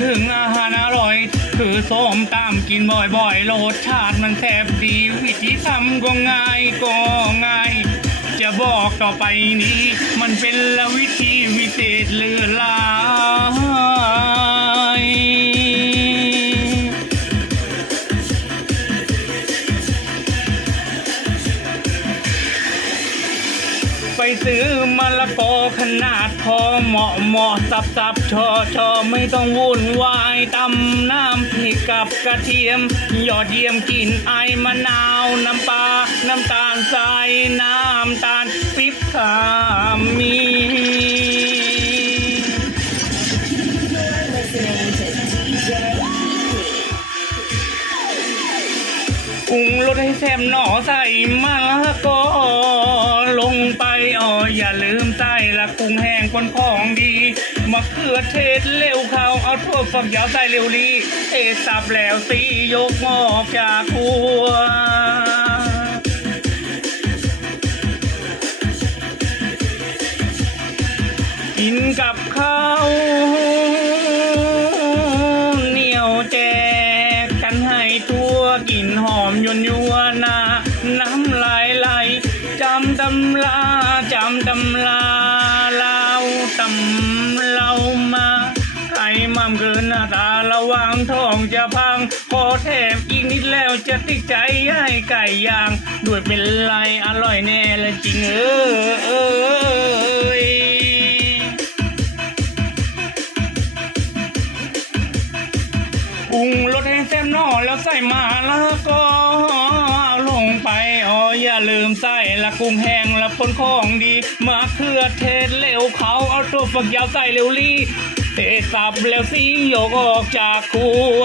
ถึงอาหารอร่อย คือส้มตำกินบ่อยๆ รสชาติมันแซ่บดีวิธีทำก็ง่ายก็ง่าย จะบอกต่อไปนี้ มันเป็นละวิธีวิเศษเลือลาย ซื้อมะละกอขนาดพอเหมาะเหมาะสับสับชอชอไม่ต้องวุ่นวายตำน้ำพริกกับกระเทียม ยอดเยี่ยมกลินไอมะนาวน้ำปลาน้ำตาลทรายน้ำตาลปิ๊บขามีปรุงรสให้แซ่บหน่อใส่มะละกอ กุ้งแห้งคนของดีมะเขือเทศเร็วเขาเอาทั่วฝักยาวใส่เร็วลีเทสับแล้วสียกงอจากครัวกินกับข้าวเหนียวแจกกันให้ทั่วกินหอมยวนยัวนาน้ำลายไหลจำตำลาจำตำลา ท้องจะพัง พอแถมอีกนิดแล้วจะติดใจให้ไก่ย่าง ด้วยเป็นไรอร่อยแน่และจริงเออเอยปรุงรสให้แซ่บหน่อแล้วใส่มาแล้วก็เอาลงไปอ๋ออย่าลืมใส่ละกุ้งแห้งละปนของดีมะเขือเทศเร็วเขาเอาตัวฝักยาวใส่เร็วรี เทสับแล้วสีโยกออกจากครัว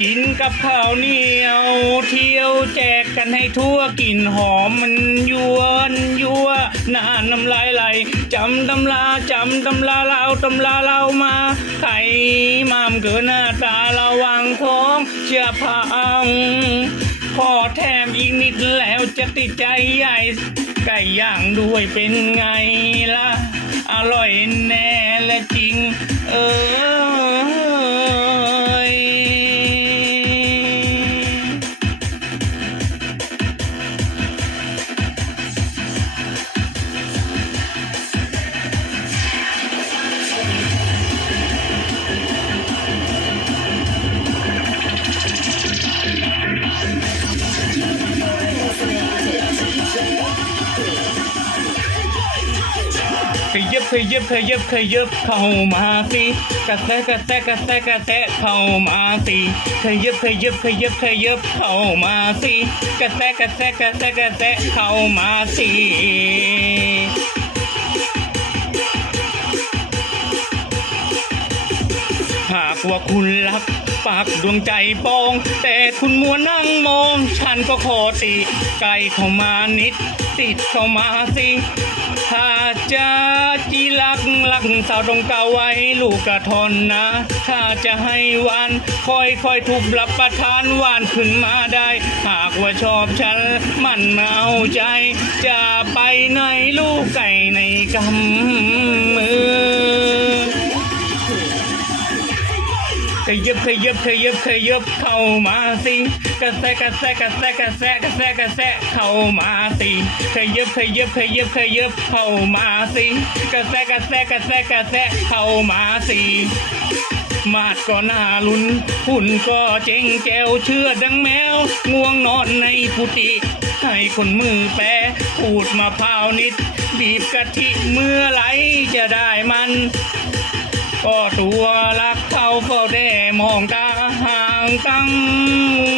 กินกับข้าวเหนียว เที่ยวแจกกันให้ทั่วกลิ่นหอมมันยวนยัวหน้าน้ำลายไหลจำตำลาจำตำลาเราตำลาเรามาไข่มามเกินหน้าตาระวังท้องเชื่อพังพอแถมอีกนิดแล้วจะติดใจใหญ่ไก่ย่างด้วยเป็นไงล่ะ ร่อยแน่และจริง เออ ขยับขยับขยับขยับเข้ามาสิกระแทกกระแทกกระแทกกระแทกเข้ามาสิขยับขยับขยับขยับเข้ามาสิกระแทกกระแทกกระแทกกระแทกเข้ามาสิหากว่าคุณรักปากดวงใจปอง แต่คุณมัวนั่งมอง ฉันก็ขอติไกลเข้ามานิด ติดเข้ามาสิ จ้าจะจีรักรักสาวตรงเก่าไว้ลูกกระทนนะ ถ้าจะให้หวานคอยคอยทุบรับประทานหวานขึ้นมาได้ หากว่าชอบฉันมันมาเอาใจ จะไปไหนลูกไก่ในกำมือ ยับขยับขยับขยับเข้ามาสิกระแทกระแทกระแทกระแทกระแทกระแทกเข้ามาสิขยับขยับขยับขยับเข้ามาสิกระแทกระแทกระแทกระแทกเข้ามาสิมาดก็น่าลุ้นหุ่นก็เจ๋งแก้วเชื่อดังแมว ง่วงนอนในกุฏิให้คนมือแปรพูดมาพร้าวนิด บีบกะทิเมื่อไรจะได้มัน ก็ตัวรักเขาเฝ้าได้มองตาห่างตั้ง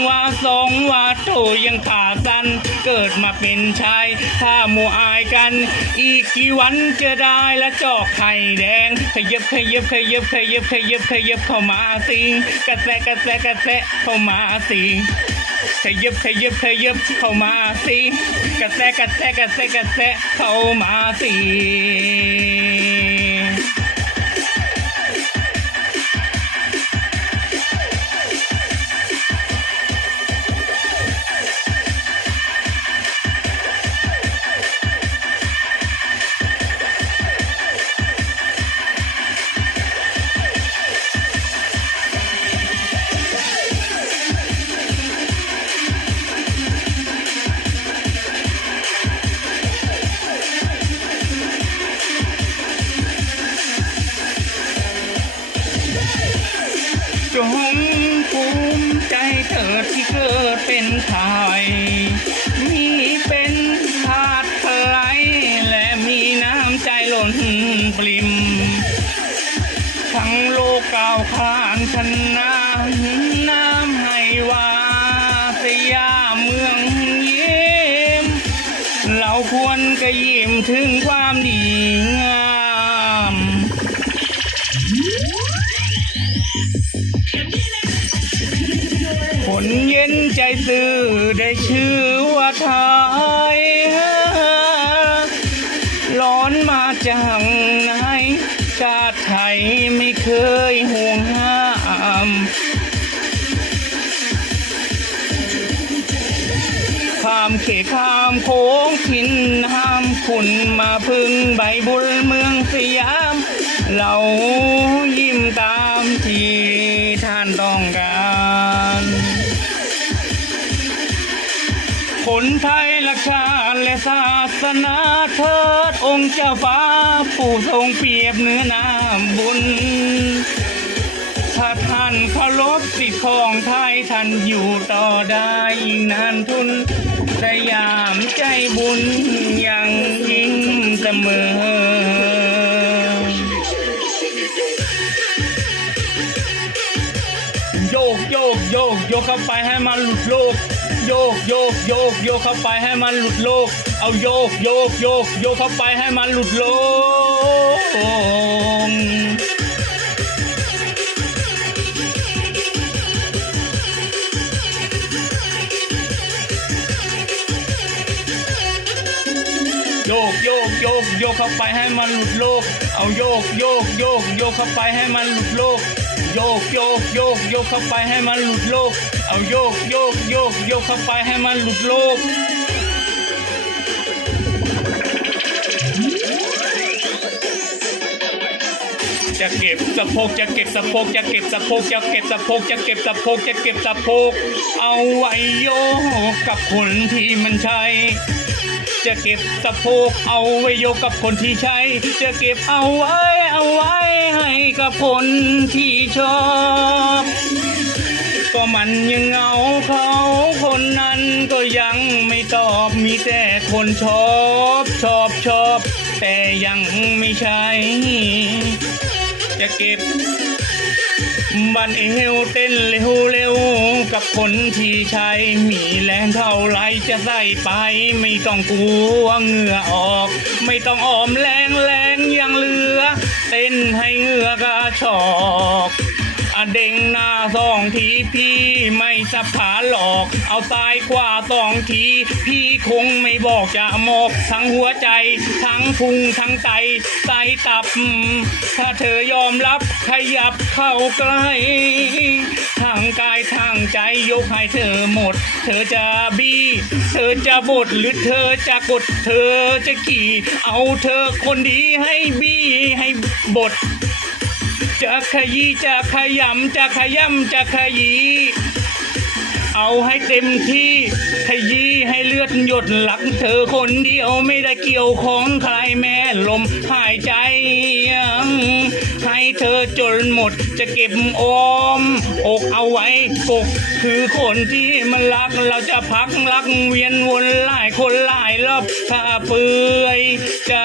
ว่าสองว่าโถยังขาสั้นเกิดมาเป็นชาย ถ้ามัวอายกัน อีกกี่วันจะได้ละจอกไข่แดงขยับขยับขยับขยับขยับขยับเข้ามาสิกระแทกกระแทกกระแทกเข้ามาสิขยับขยับขยับเข้ามาสิกระแทกระแทกกระแทกกระแทกเข้ามาสิ ปลิม ทั้งโลกกล่าวขานชนะน้ำให้วาสยามเมืองยิ้ม เราควรกระยิ้มถึงความดีงามคนเย็นใจซื่อได้ชื่อว่าไทยามเขตข้ามโค้งทินห้ามคุณมาพึ่งใบบุญเมืองสยาม เรายิ้มตามที่ท่านต้องการคนไทยรักชาติและศาสนาเทิดองค์เจ้าฟ้าผู้ทรงเปรียบเนื้อนาบุญถ้าท่านเคารพสิทธิของไทยท่านอยู่ต่อได้นานทุน สยามใจบุญยังยิ่งเสมอ โยกโยกโยกโยกเข้าไปให้มันหลุดโลก โยกโยกโยกโยกเข้าไปให้มันหลุดโลก เอาโยกโยกโยกโยกเข้าไปให้มันหลุดโลก โยกเข้าไปให้มันหลุดโลก เอาโยกโยกโยกโยกเข้าไปให้มันหลุดโลก โยกโยกโยกโยกเข้าไปให้มันหลุดโลก เอาโยกโยกโยกโยกเข้าไปให้มันหลุดโลกจะเก็บสะโพกจะเก็บสะโพกจะเก็บสะโพกจะเก็บสะโพกจะเก็บสะโพกจะเก็บสะโพกเอาไว้โยกกับคนที่มันใช่ จะเก็บสะโพกเอาไว้ยกกับคนที่ใช้ จะเก็บเอาไว้เอาไว้ให้กับคนที่ชอบ ก็มันยังเหงาเขาคนนั้นก็ยังไม่ตอบมีแต่คนชอบชอบชอบ แต่ยังไม่ใช่ จะเก็บ บันเอวเต้นเร็วเร็วๆกับคนที่ใช้มีแรงเท่าไรจะใส่ไป ไม่ต้องกลัวเหงื่อออก ไม่ต้องออมแรงแรงยังเหลือ เต้นให้เหงื่อกระชอก เด้งหน้าสองทีพี่ไม่สับขาหลอก เอาซ้ายขวาสองที พี่คงไม่บอกจะมก ทั้งหัวใจ ทั้งพุงทั้งไตไตตับ ถ้าเธอยอมรับขยับเข้าใกล้ทางกายทางใจยกให้เธอหมด เธอจะบี้ เธอจะบดหรือเธอจะกด เธอจะขี่ เอาเธอคนดีให้บี้ให้บด จะขยี้จะขยำจะขยำจะขยี้เอาให้เต็มที่ขยี้ให้เลือดหยดหลักเธอคนเดียวไม่ได้เกี่ยวของใครแม่ลมหายใจ ให้เธอจนหมดจะเก็บออม อกเอาไว้ปก คือคนที่มันรักเราจะพักรักเวียนวนหลายคนหลายรอบถ้าเปื่อยจะ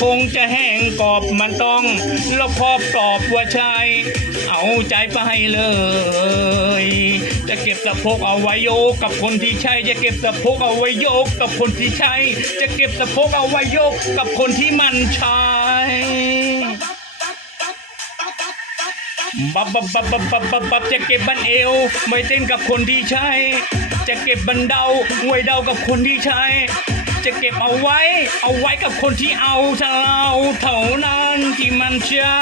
คงจะแห้งกรอบมันต้องรอบครอบตอบว่าใช่เอาใจไปเลย จะเก็บสะโพกเอาไว้โยกกับคนที่ใช่ จะเก็บสะโพกเอาไว้โยกกับคนที่ใช่ จะเก็บสะโพกเอาไว้โยกกับคนที่มันใช่บับบับบับบับบับบับบับจะเก็บบันเอวไว้เต้นกับคนที่ใช่ จะเก็บบันเดาไว้เดากับคนที่ใช่ จะเก็บเอาไว้ เอาไว้กับคนที่เอาถ้าเราเท่านั้นที่มันใช่